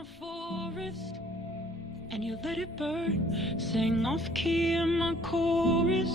my forest and you let it burn. Sing off key in my chorus.